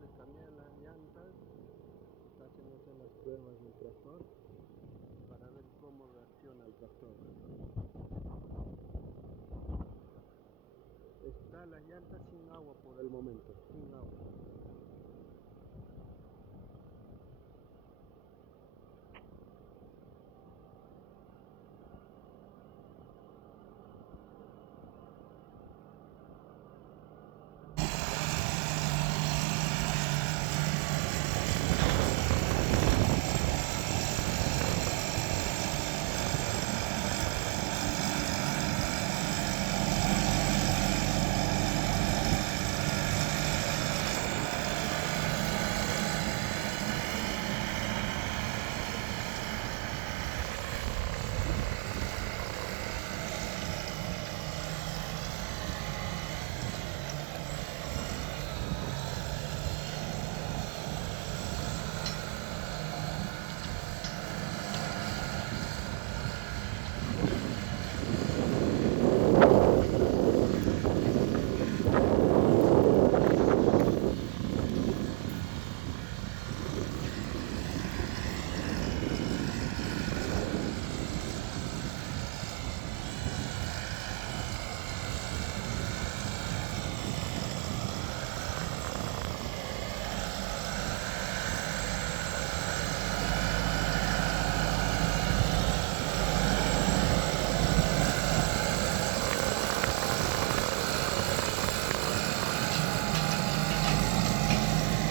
de cambiar las llantas, está haciéndose las pruebas del tractor para ver cómo reacciona el tractor. Está la llanta sin agua por el momento, sin agua.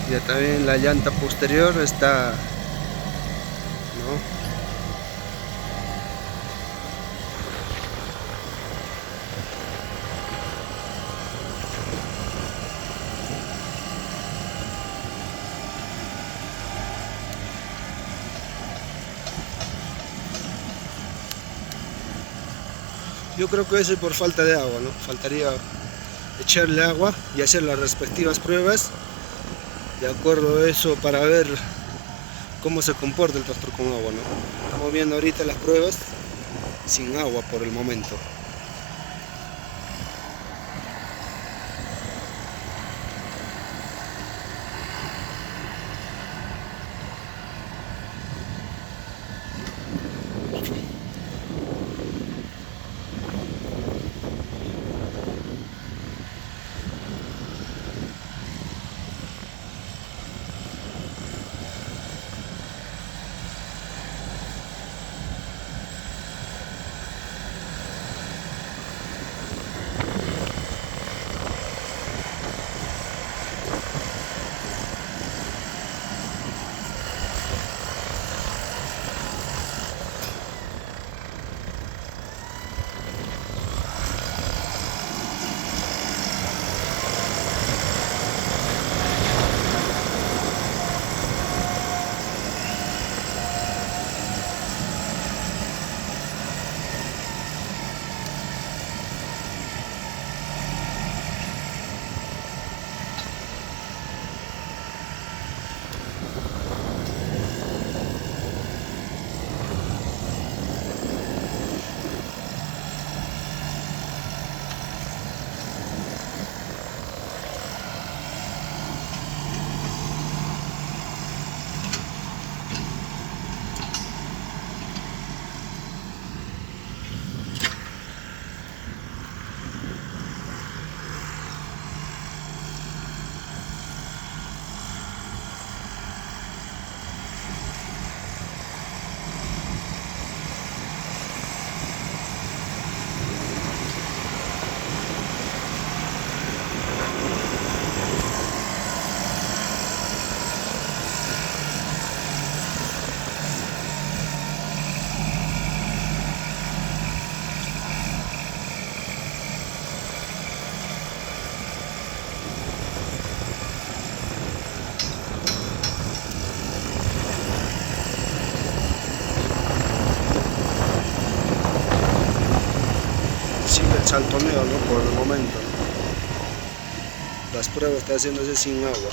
Ya también la llanta posterior está, ¿no? Yo creo que eso es por falta de agua, ¿no? Faltaría echarle agua y hacer las respectivas pruebas de acuerdo a eso para ver cómo se comporta el tractor con agua, ¿no? Estamos viendo ahorita las pruebas sin agua por el momento. Sigue el saltoneo, ¿no? Por el momento, ¿no? Las pruebas están haciéndose sin agua.